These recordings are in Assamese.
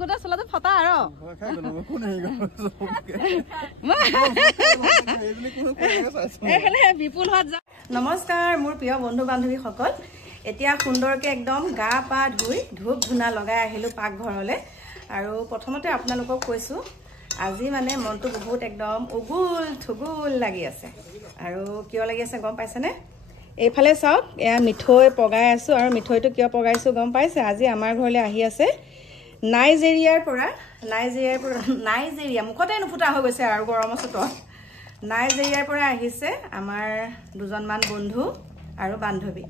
গোটা চলাটো ফটা আৰু এইফালে বিপুল হাত যা নমস্কাৰ মোৰ প্ৰিয় বন্ধু বান্ধৱীসকল এতিয়া সুন্দৰকৈ একদম গা পা ধুই ধূপ ধূনা লগাই আহিলোঁ পাকঘৰলৈ আৰু প্ৰথমতে আপোনালোকক কৈছোঁ আজি মানে মনটো বহুত একদম উগুল থুগুল লাগি আছে আৰু কিয় লাগি আছে গম পাইছেনে এইফালে চাওক এয়া মিঠৈ পগাই আছোঁ আৰু মিঠৈটো কিয় পগাইছোঁ গম পাইছে আজি আমাৰ ঘৰলৈ আহি আছে নাইজেৰিয়া মুখতে নুফুটা হৈ গৈছে আৰু গৰমৰ চোতত নাইজেৰিয়াৰ পৰা আহিছে আমাৰ দুজনমান বন্ধু আৰু বান্ধৱী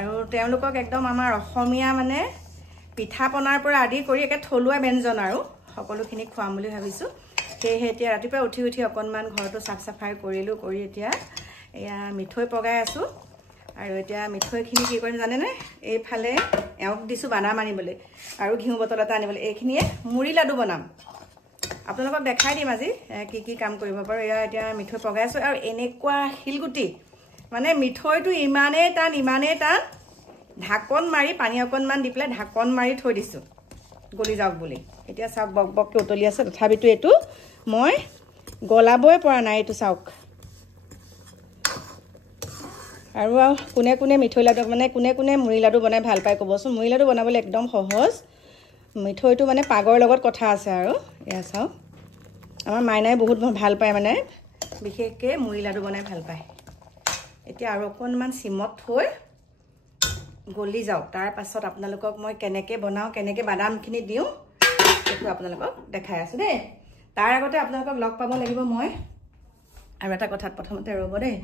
আৰু তেওঁলোকক একদম আমাৰ অসমীয়া মানে পিঠা পনাৰ পৰা আদি কৰি একে থলুৱা ব্যঞ্জন আৰু সকলোখিনি খুৱাম বুলি ভাবিছোঁ সেয়েহে এতিয়া ৰাতিপুৱা উঠি অকণমান ঘৰটো চাফ চাফাই কৰিলোঁ কৰি এতিয়া এয়া মিঠৈ পগাই আছোঁ আৰু এতিয়া মিঠৈখিনি কি কৰিম জানেনে এইফালে এওঁক দিছোঁ বাদাম আনিবলৈ আৰু ঘিউ বটল এটা আনিবলৈ এইখিনিয়ে মুড়ি লাডু বনাম আপোনালোকক দেখাই দিম আজি কি কাম কৰিব পাৰোঁ এয়া এতিয়া মিঠৈ পগাই আছোঁ আৰু এনেকুৱা শিলগুটি মানে মিঠৈটো ইমানেই টান ঢাকন মাৰি পানী অকণমান দি পেলাই ঢাকন মাৰি থৈ দিছোঁ গলি যাওক বুলি এতিয়া চাওক বক বককৈ উতলি আছে তথাপিতো এইটো মই গলাবই পৰা নাই এইটো চাওক আৰু কোনে মিঠৈ লাডু মানে কোনে মুড়ি লাডু বনাই ভাল পায় ক'বচোন মুড়ি লাডু বনাবলৈ একদম সহজ মিঠৈটো মানে পাগৰ লগত কথা আছে আৰু এয়া চাওক আমাৰ মাইনাই বহুত ভাল পায় মানে বিশেষকৈ মুড়ি লাডু বনাই ভাল পায় এতিয়া আৰু অকণমান চিমত থৈ গলি যাওক তাৰ পাছত আপোনালোকক মই কেনেকৈ বনাওঁ কেনেকৈ বাদামখিনি দিওঁ সেইটো আপোনালোকক দেখাই আছোঁ দেই তাৰ আগতে আপোনালোকক লগ পাব লাগিব মই আৰু এটা কথাত প্ৰথমতে ৰ'ব দেই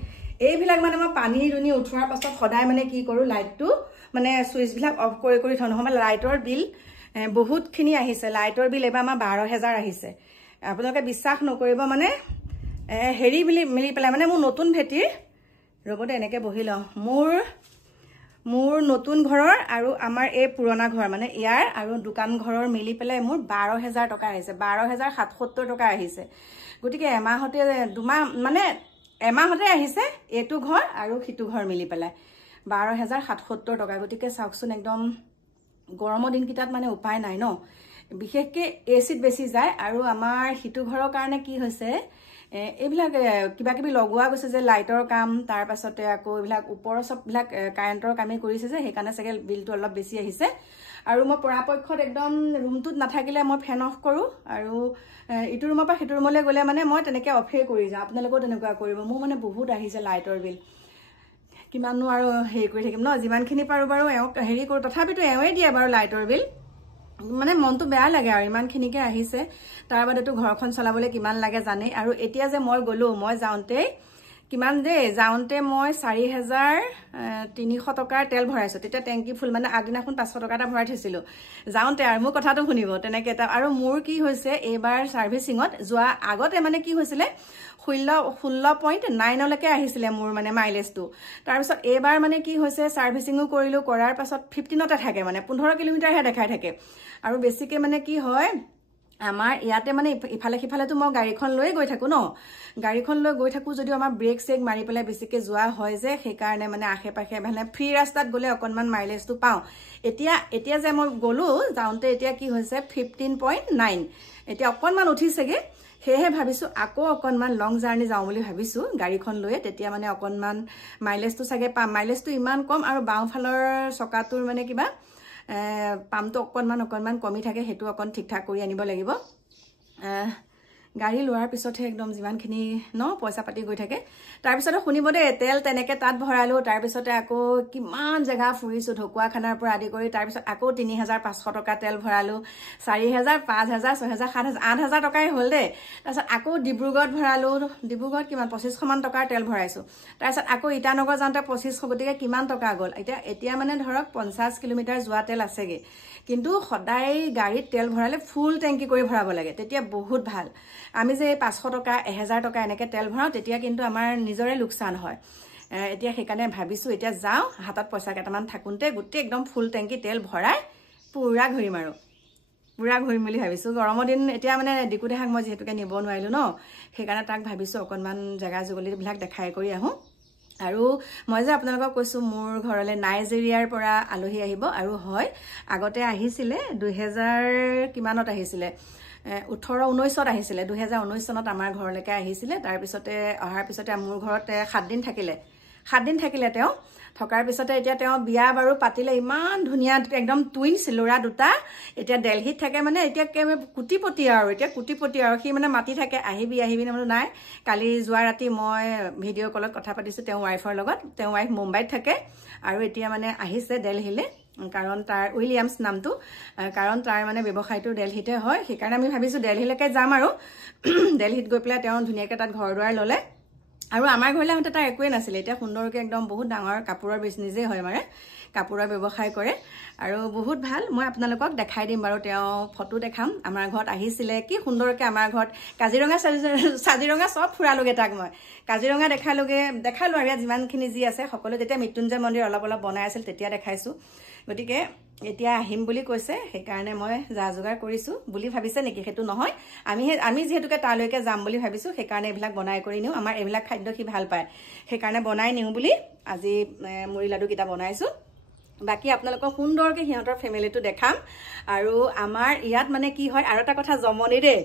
এইবিলাক মানে মই পানী দুনি উঠোৱাৰ পাছত সদায় মানে কি কৰোঁ লাইটটো মানে চুইচবিলাক অফ কৰি থওঁ নহয় লাইটৰ বিল বহুতখিনি আহিছে লাইটৰ বিল এইবাৰ আমাৰ 12,000 আহিছে আপোনালোকে বিশ্বাস নকৰিব মানে হেৰি মিলি পেলাই মানে মোৰ নতুন ভেটিৰ ৰ'ব দেই এনেকৈ বহি লওঁ মোৰ নতুন ঘৰৰ আৰু আমাৰ এই পুৰণা ঘৰ মানে ইয়াৰ আৰু দোকান ঘৰৰ মিলি পেলাই মোৰ 12,000 টকা আহিছে 12,077 টকা আহিছে গতিকে এমাহতে আহিছে এইটো ঘৰ আৰু সিটো ঘৰ মিলি পেলাই 12,077 টকা গতিকে চাওকচোন একদম গৰমৰ দিনকেইটাত মানে উপায় নাই ন বিশেষকৈ এচিত বেছি যায় আৰু আমাৰ সিটো ঘৰৰ কাৰণে কি হৈছে এইবিলাক কিবাকিবি লগোৱা গৈছে যে লাইটৰ কাম তাৰ পাছতে আকৌ এইবিলাক ওপৰৰ চববিলাক কাৰেণ্টৰ কামেই কৰিছে যে সেইকাৰণে চাগে বিলটো অলপ বেছি আহিছে আৰু মই পৰাপক্ষত একদম ৰুমটোত নাথাকিলে মই ফেন অফ কৰোঁ আৰু ইটো ৰুমৰ পৰা সিটো ৰুমলৈ গ'লে মানে মই তেনেকৈ অফেই কৰি যাওঁ আপোনালোকেও তেনেকুৱা কৰিব মোৰ মানে বহুত আহিছে লাইটৰ বিল কিমাননো আৰু হেৰি কৰি থাকিম ন যিমানখিনি পাৰোঁ বাৰু এওঁক হেৰি কৰোঁ তথাপিতো এওঁৱে দিয়ে বাৰু লাইটৰ বিল মানে মনটো বেয়া লাগে আৰু ইমানখিনিকে আহিছে তাৰ বাদেতো ঘৰখন চলাবলৈ কিমান লাগে জানেই আৰু এতিয়া যে মই গ'লোঁ মই যাওঁতে মই 4,300 টকাৰ তেল ভৰাইছোঁ তেতিয়া টেংকি ফুল মানে আগদিনাখন 500 টকা এটা ভৰাই থৈছিলোঁ যাওঁতে আৰু মোৰ কথাটো শুনিব তেনেকৈ এটা আৰু মোৰ কি হৈছে এইবাৰ ছাৰ্ভিচিঙত যোৱা আগতে মানে কি হৈছিলে 16.9লৈকে আহিছিলে মোৰ মানে মাইলেজটো তাৰপিছত এইবাৰ মানে কি হৈছে ছাৰ্ভিচিঙো কৰিলোঁ কৰাৰ পাছত 15তে থাকে মানে 15 কিলোমিটাৰহে দেখাই থাকে আৰু বেছিকৈ মানে কি হয় আমাৰ ইয়াতে মানে ইফালে সিফালেতো মই গাড়ীখন লৈয়ে গৈ থাকোঁ ন গাড়ীখন লৈ গৈ থাকোঁ যদিও আমাৰ ব্ৰেক চেক মাৰি পেলাই বেছিকৈ যোৱা হয় যে সেইকাৰণে মানে আশে পাশে মানে ফ্ৰী ৰাস্তাত গ'লে অকণমান মাইলেজটো পাওঁ এতিয়া যে মই গ'লোঁ যাওঁতে এতিয়া কি হৈছে 15.9 এতিয়া অকণমান উঠিছেগৈ সেয়েহে ভাবিছোঁ আকৌ অকণমান লং জাৰ্ণি যাওঁ বুলি ভাবিছোঁ গাড়ীখন লৈয়ে তেতিয়া মানে অকণমান মাইলেজটো চাগে পাম মাইলেজটো ইমান কম আৰু বাওঁফালৰ চকাটোৰ মানে কিবা পামটো অকণমান কমি থাকে সেইটো অকণ ঠিক ঠাক কৰি আনিব লাগিব গাড়ী লোৱাৰ পিছতহে একদম যিমানখিনি পইচা পাতি গৈ থাকে তাৰপিছতে শুনিব দেই তেল তেনেকৈ তাত ভৰালোঁ তাৰপিছতে আকৌ কিমান জেগা ফুৰিছোঁ ঢকুৱাখানাৰ পৰা আদি কৰি তাৰপিছত আকৌ 3,500 টকা তেল ভৰালোঁ 4,000 5,000 6,000 7,000 8,000 টকাই হ'ল দেই তাৰপিছত আকৌ ডিব্ৰুগড়ত ভৰালোঁ ডিব্ৰুগড়ত কিমান 2,500মান টকাৰ তেল ভৰাইছোঁ তাৰপিছত আকৌ ইটানগৰ যাওঁতে 2,500 গতিকে কিমান টকা গ'ল এতিয়া মানে ধৰক 50 কিলোমিটাৰ যোৱা তেল আছেগৈ কিন্তু সদায় গাড়ীত তেল ভৰালে ফুল টেংকি কৰি ভৰাব লাগে তেতিয়া বহুত ভাল আমি যে 500 টকা 1,000 টকা এনেকৈ তেল ভৰাওঁ তেতিয়া কিন্তু আমাৰ নিজৰে লোকচান হয় এতিয়া সেইকাৰণে ভাবিছোঁ এতিয়া যাওঁ হাতত পইচা কেইটামান থাকোঁতে গোটেই একদম ফুল টেংকি তেল ভৰাই পুৰা ঘূৰিম বুলি ভাবিছোঁ গৰমৰ দিন এতিয়া মানে ডিকুদেহাক মই যিহেতুকে নিব নোৱাৰিলোঁ ন সেইকাৰণে তাক ভাবিছোঁ অকণমান জেগা জুগলিবিলাক দেখাই কৰি আহোঁ আৰু মই যে আপোনালোকক কৈছোঁ মোৰ ঘৰলৈ নাইজেৰিয়াৰ পৰা আলহী আহিব আৰু হয় আগতে আহিছিলে 2000 কিমানত আহিছিলে 18-19ত আহিছিলে 2019 চনত আমাৰ ঘৰলৈকে আহিছিলে তাৰপিছতে অহাৰ পিছতে মোৰ ঘৰত 7 দিন থাকিলে তেওঁ থকাৰ পিছতে এতিয়া তেওঁ বিয়া বাৰু পাতিলে ইমান ধুনীয়া একদম টুইনছ ল'ৰা দুটা এতিয়া দিল্লীত থাকে মানে এতিয়া কুটিপতি আৰু সি মানে মাতি থাকে আহিবি মানে নাই কালি যোৱা ৰাতি মই ভিডিঅ' কলত কথা পাতিছোঁ তেওঁ ৱাইফৰ লগত তেওঁ ৱাইফ মুম্বাইত থাকে আৰু এতিয়া মানে আহিছে দিল্লীলৈ কাৰণ তাৰ উইলিয়ামছ নামটো কাৰণ তাৰ মানে ব্যৱসায়টো দিল্লীতে হয় সেইকাৰণে আমি ভাবিছোঁ দিল্লীলৈকে যাম আৰু দিল্লীত গৈ পেলাই তেওঁ ধুনীয়াকৈ তাত ঘৰ দুৱাৰ ল'লে আৰু আমাৰ ঘৰলৈ আহোঁতে তাৰ একোৱেই নাছিলে এতিয়া সুন্দৰকৈ একদম বহুত ডাঙৰ কাপোৰৰ বিজনেছেই হয় মানে কাপোৰৰ ব্যৱসায় কৰে আৰু বহুত ভাল মই আপোনালোকক দেখাই দিম বাৰু তেওঁ ফটো দেখাম আমাৰ ঘৰত আহিছিলে কি সুন্দৰকৈ আমাৰ ঘৰত কাজিৰঙা চব ফুৰালোগে তাক মই কাজিৰঙা দেখালোঁ আৰু ইয়াত যিমানখিনি যি আছে সকলো যেতিয়া মৃত্যুঞ্জয় মন্দিৰ অলপ বনাই আছিল তেতিয়া দেখাইছোঁ গতিকে এতিয়া আহিম বুলি কৈছে সেইকাৰণে মই যা যোগাৰ কৰিছোঁ বুলি ভাবিছে নেকি সেইটো নহয় আমি যিহেতুকে তালৈকে যাম বুলি ভাবিছোঁ সেইকাৰণে এইবিলাক বনাই কৰি নিওঁ আমাৰ এইবিলাক খাদ্য সি ভাল পায় সেইকাৰণে বনাই নিওঁ বুলি আজি মুড়ি লাডুকেইটা বনাইছোঁ বাকি আপোনালোকক সুন্দৰকৈ সিহঁতৰ ফেমিলিটো দেখাম আৰু আমাৰ ইয়াত মানে কি হয় আৰু এটা কথা জমনি দেই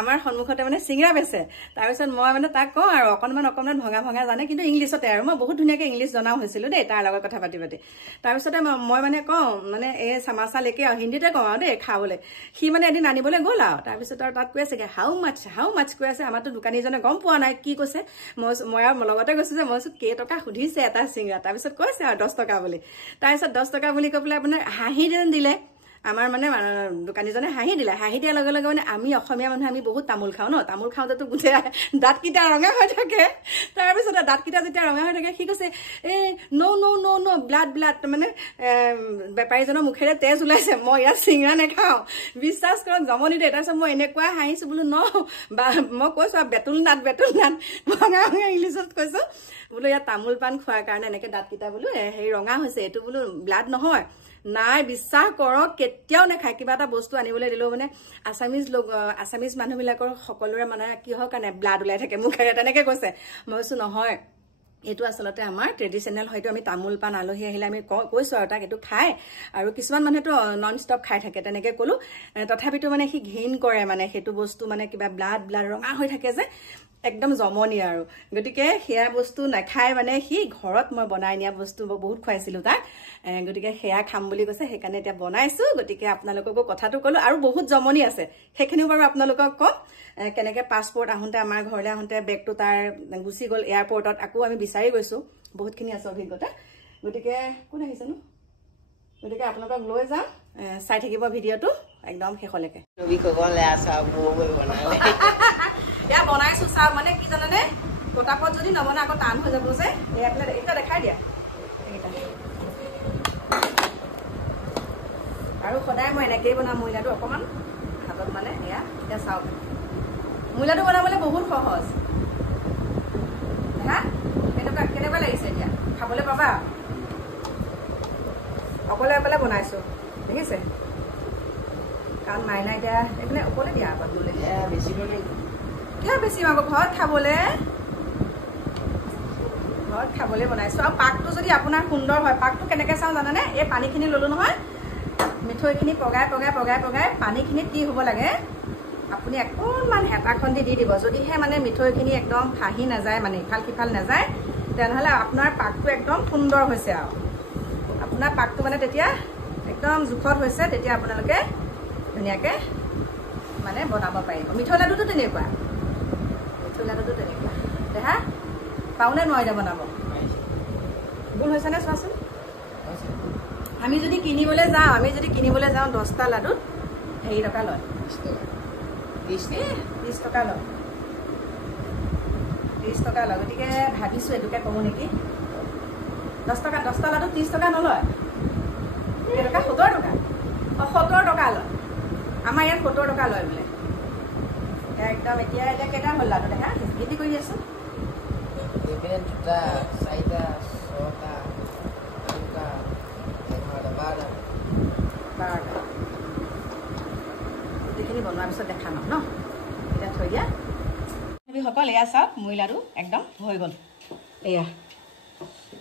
আমাৰ সন্মুখতে মানে চিংৰা বেচে তাৰপিছত মই মানে তাক কওঁ আৰু অকণমান ভঙা জানে কিন্তু ইংলিছতে আৰু মই বহুত ধুনীয়াকৈ ইংলিছ জনাও হৈছিলোঁ দেই তাৰ লগত কথা পাতি তাৰপিছতে মই মানে কওঁ মানে এই চামাচা লেকে আৰু হিন্দীতে কওঁ আৰু দেই খাবলৈ সি মানে এদিন আনিবলৈ গ'ল আৰু তাৰপিছত আৰু তাত কৈ আছেগৈ হাউ মাছ কৈ আছে আমাৰতো দোকানীজনে গম পোৱা নাই কি কৈছে মই আৰু লগতে কৈছোঁ যে মই কেইটকা সুধিছে এটা চিংৰা তাৰপিছত কৈছে আৰু 10 টকা বুলি তাৰপিছত 10 টকা বুলি কৈ পেলাই আপোনাৰ হাঁহি দিলে আমাৰ মানে দোকানীজনে হাঁহি দিয়াৰ লগে লগে মানে আমি অসমীয়া মানুহ আমি বহুত তামোল খাওঁ ন তামোল খাওঁতেতো গোটেই দাঁতকেইটা ৰঙা হৈ থাকে তাৰপিছতে দাঁতকেইটা যেতিয়া ৰঙা হৈ থাকে সি কৈছে ন ব্লাড মানে বেপাৰীজনৰ মুখেৰে তেজ ওলাইছে মই ইয়াত চিংৰা নেখাওঁ বিশ্বাস কৰক জমনি দেই তাৰপিছত মই এনেকুৱা হাঁহিছোঁ বোলো মই কৈছোঁ আৰু বেতুল নাট ভঙা ইংলিছত কৈছোঁ বোলো ইয়াত তামোল পাণ খোৱাৰ কাৰণে এনেকৈ দাঁতকেইটা বোলো হেৰি ৰঙা হৈছে এইটো বোলো ব্লাড নহয় নাই বিশ্বাস কৰক কেতিয়াও নাখায় কিবা এটা বস্তু আনিবলৈ দিলেও মানে আছামিজ মানুহবিলাকৰ সকলোৰে মানে কিহৰ কাৰণে ব্লাড ওলাই থাকে মুখেৰে তেনেকৈ কৈছে মই কৈছোঁ নহয় এইটো আচলতে আমাৰ ট্ৰেডিশ্যনেল হয়তো আমি তামোল পাণ আলহী আহিলে আমি কৈছোঁ আৰু তাক এইটো খায় আৰু কিছুমান মানুহেতো নন ষ্টপ খাই থাকে তেনেকৈ ক'লোঁ তথাপিতো মানে সি ঘিণ কৰে মানে সেইটো বস্তু মানে কিবা ব্লাড ৰঙা হৈ থাকে যে একদম জমনি আৰু গতিকে সেয়া বস্তু নাখায় মানে সি ঘৰত মই বনাই নিয়া বস্তু বহুত খুৱাইছিলোঁ তাক গতিকে সেয়া খাম বুলি কৈছে সেইকাৰণে এতিয়া বনাইছোঁ গতিকে আপোনালোককো কথাটো ক'লোঁ আৰু বহুত জমনি আছে সেইখিনিও বাৰু আপোনালোকক ক'ম কেনেকৈ পাছপৰ্ট আহোঁতে আমাৰ ঘৰলৈ আহোঁতে বেগটো তাৰ গুচি গ'ল এয়াৰপৰ্টত আকৌ আমি বিচাৰি গৈছোঁ বহুতখিনি আছে অভিজ্ঞতা গতিকে কোন আহিছেনো গতিকে আপোনালোকক লৈ যাম চাই থাকিব ভিডিঅ'টো একদম শেষলৈকে এয়া বনাইছোঁ চাহ মানে কি জানানে পটাপট যদি নবনাই আকৌ টান হৈ যাব যে এইকেইটা দেখাই দিয়া আৰু সদায় মই এনেকৈয়ে বনাওঁ মহিলাটো অকণমান হাতত মানে এয়া এতিয়া চাওক মহিলাটো বনাবলৈ বহুত সহজ হা কেনেকুৱা লাগিছে এতিয়া খাবলৈ পাবা অকলে বনাইছোঁ দেখিছে কাৰণ মাইনা এতিয়া এইপিনে অকলে দিয়া আগত বোলে কিয় বেছি আকৌ ঘৰত খাবলৈ বনাইছোঁ আৰু পাকটো যদি আপোনাৰ সুন্দৰ হয় পাকটো কেনেকৈ চাওঁ জানানে এই পানীখিনি ল'লোঁ নহয় মিঠৈখিনি পগাই পানীখিনিত কি হ'ব লাগে আপুনি অকণমান হেতাখন দি দিব যদিহে মানে মিঠৈখিনি একদম ফাহি নাযায় মানে ইফাল সিফাল নাযায় তেনেহ'লে আপোনাৰ পাকটো একদম সুন্দৰ হৈছে আৰু আপোনাৰ পাকটো মানে তেতিয়া একদম জোখত হৈছে তেতিয়া আপোনালোকে ধুনীয়াকৈ মানে বনাব পাৰিব মিঠৈ লাডুটো তেনেকুৱা দেহা পাওনে নোৱাৰিলে বনাব ভুল হৈছেনে চোৱাচোন আমি যদি কিনিবলৈ যাওঁ 10টা লাডুত হেৰি টকা লয় 30 টকা লয় 30 টকা লয় গতিকে ভাবিছোঁ এইটোকে কওঁ নেকি 10টা লাডু 30 টকা নলয় কেইটকা 70 টকা 70 টকা লয় আমাৰ ইয়াত 70 টকা লয় বোলে একদম এতিয়া কেইটা হ'ল লাডু দেখা গিটি কৰি আছোঁ 12টা গোটেইখিনি বনোৱাৰ পিছত দেখাম ন এতিয়া থৈ দিয়া সকল এয়া চাওক মুড়ি লাডু একদম হৈ গ'ল এয়া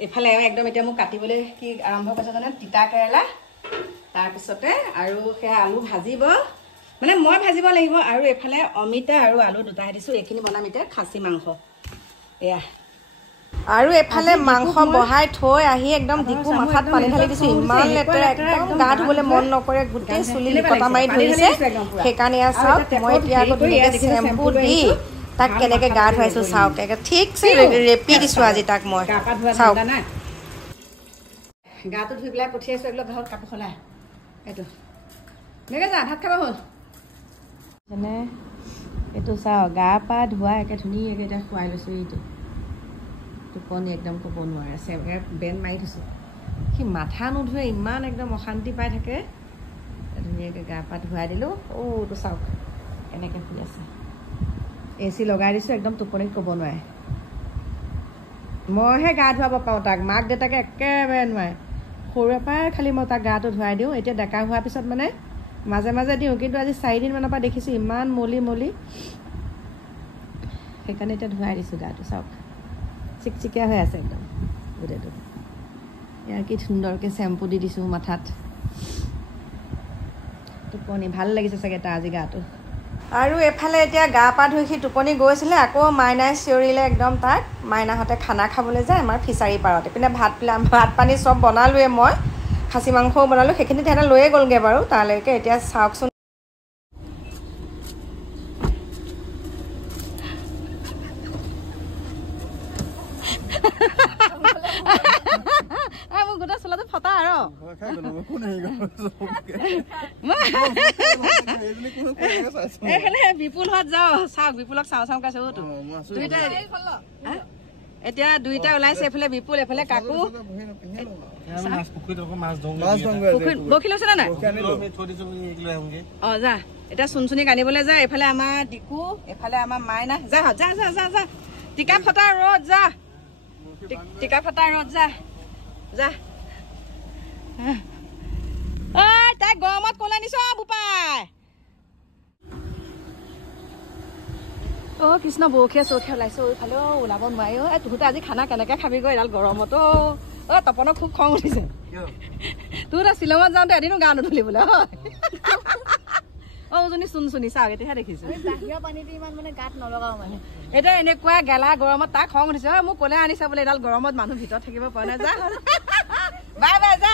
এফালে একদম এতিয়া মোক কাটিবলৈ কি আৰম্ভ কৰিছে জানে তিতা কেৰেলা তাৰপিছতে আৰু সেয়া আলু ভাজিব মানে মই ভাজিব লাগিব আৰু এফালে অমিতা আৰু আলু দুটাই দিছোঁ এইখিনি বনাম এতিয়া খাচী মাংস এয়া আৰু এফালে মাংস বহাই থৈ আহি একদম ডিকু মাথাত পানী ঢালি দিছোঁ ইমান লেতেৰা একদম গা ধুবলৈ মন নকৰে গোটেই চুলি কটা মাৰি ধৰিছে সেইকাৰণে চাওক মই এতিয়া আকৌ ধুনীয়াকৈ চেম্পু দি তাক কেনেকৈ গা ধুৱাইছোঁ চাওক ঠিকছে ৰেপি দিছোঁ আজি তাক মই চাওক গাটো ধুই পেলাই পঠিয়াইছোঁ এইবিলাক ঘৰত কাপোৰ সলাই এইটো এনেকৈ যা ভাত খাব হ'ল যেনে এইটো চাওক গা পা ধোৱা একে ধুনীয়াকৈ এতিয়া খুৱাই লৈছোঁ এইটো টোপনি একদম ক'ব নোৱাৰে চেভে বেন মাৰি থৈছোঁ সি মাথা নোধোৱে ইমান একদম অশান্তি পাই থাকে ধুনীয়াকৈ গা পা ধুৱাই দিলোঁ অ'টো চাওক কেনেকৈ শুই আছে AC লগাই দিছোঁ একদম টোপনিত ক'ব নোৱাৰে মইহে গা ধুৱাব পাৰোঁ তাক মাক দেউতাকে একেবাৰে নোৱাৰে সৰুৰে পৰাই খালি মই তাক গাটো ধুৱাই দিওঁ এতিয়া ডেকা হোৱাৰ পিছত মানে মাজে মাজে দিওঁ কিন্তু আজি 4 দিনমানৰ পৰা দেখিছোঁ ইমান মলি সেইকাৰণে এতিয়া ধুৱাই দিছোঁ গাটো চাওক চিকচিকীয়া হৈ আছে একদম গোটেইটো ইয়াৰ কি সুন্দৰকৈ চেম্পু দি দিছোঁ মাথাত টোপনি ভাল লাগিছে চাগে তাৰ আজি গাটো আৰু এফালে এতিয়া গা পা ধুই সি টোপনি গৈছিলে আকৌ মাইনাই চিঞৰিলে একদম তাক মাইনাহঁতে খানা খাবলৈ যায় আমাৰ ফিচাৰী পাৰত এইপিনে ভাত পানী চব বনালোৱে মই খাচী মাংসও বনালোঁ সেইখিনি তেহেঁতে লৈয়ে গ'লগৈ বাৰু তালৈকে এতিয়া চাওকচোন মোৰ গোটেই চোলাটো ফটা আৰু এইফালে বিপুলহঁত যাওঁ চাওক বিপুলক চাওঁ কাছো এতিয়া দুইটা ওলাইছে এইফালে বিপুল এইফালে কাকু বৰশী লৈছে নে নাই অঁ যা এতিয়া চুনচুনিক আনিবলৈ যা এইফালে আমাৰ ডিকু এইফালে আমাৰ মাইনা যা যা যা যা যা টিকা ফটা ৰ'দ যা টিকা ফটা ৰ'দ যা যা ঐ তাই গৰমত ক'লে নিছ বোপাই অ' কৃষ্ণ বৰশীয়ে চৰখীয়ে ওলাইছে এইফালেও ওলাব নোৱাৰি অ' তহঁতে আজি খানা কেনেকৈ খাবিগৈ এডাল গৰমত অ' তপনৰ খুব খং উঠিছে তহঁতে শ্বিলঙত যাওঁতে এদিনো গা নুধুলি বোলে হয় অ'জনী চুনচুনি চাওক এতিয়াহে দেখিছোঁ বাহিৰৰ পানীটো ইমান মানে গাত নলগাওঁ মানে এতিয়া এনেকুৱা গেলা গৰমত তাক খং উঠিছে মোক ক'লে আনিছে বোলে এডাল গৰমত মানুহ ভিতৰত থাকিব পৰা নাই যা বাই বাই যা